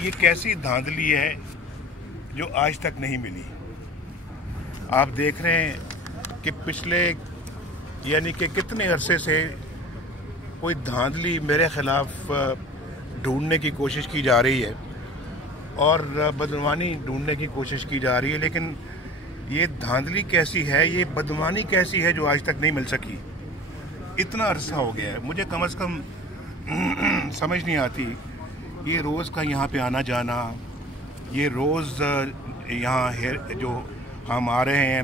ये कैसी धांधली है जो आज तक नहीं मिली। आप देख रहे हैं कि पिछले यानी कि कितने अरसे से कोई धांधली मेरे खिलाफ ढूंढने की कोशिश की जा रही है और बदनवानी ढूंढने की कोशिश की जा रही है, लेकिन ये धांधली कैसी है, ये बदनवानी कैसी है जो आज तक नहीं मिल सकी। इतना अरसा हो गया है, मुझे कम से कम समझ नहीं आती। ये रोज़ का यहाँ पे आना जाना, ये रोज़ यहाँ जो हम आ रहे हैं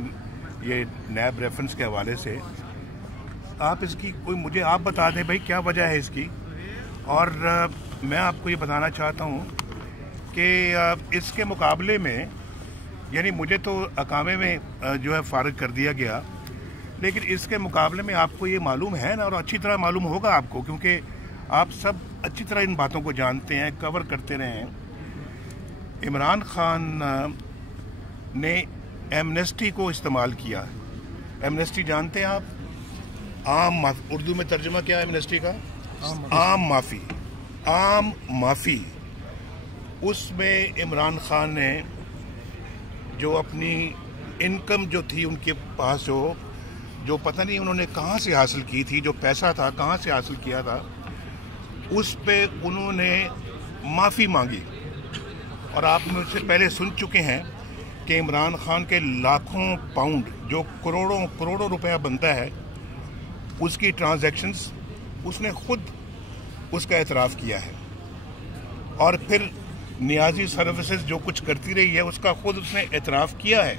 ये नैब रेफरेंस के हवाले से, आप इसकी कोई मुझे आप बता दें भाई क्या वजह है इसकी। और मैं आपको ये बताना चाहता हूँ कि इसके मुकाबले में यानी मुझे तो अकामे में जो है फारिग कर दिया गया, लेकिन इसके मुकाबले में आपको ये मालूम है ना, और अच्छी तरह मालूम होगा आपको, क्योंकि आप सब अच्छी तरह इन बातों को जानते हैं, कवर करते रहे हैं। इमरान खान ने एमनेस्टी को इस्तेमाल किया। एमनेस्टी जानते हैं आप? आम माफ़ी, उर्दू में तर्जुमा क्या है एमनेस्टी का? आम माफ़ी। आम माफ़ी, उसमें इमरान खान ने जो अपनी इनकम जो थी उनके पास, जो पता नहीं उन्होंने कहाँ से हासिल की थी, जो पैसा था कहाँ से हासिल किया था, उस पे उन्होंने माफ़ी मांगी। और आप मुझसे पहले सुन चुके हैं कि इमरान खान के लाखों पाउंड जो करोड़ों रुपया बनता है, उसकी ट्रांजैक्शंस उसने खुद उसका एतराफ़ किया है। और फिर नियाजी सर्विसेज जो कुछ करती रही है उसका खुद उसने एतराफ़ किया है।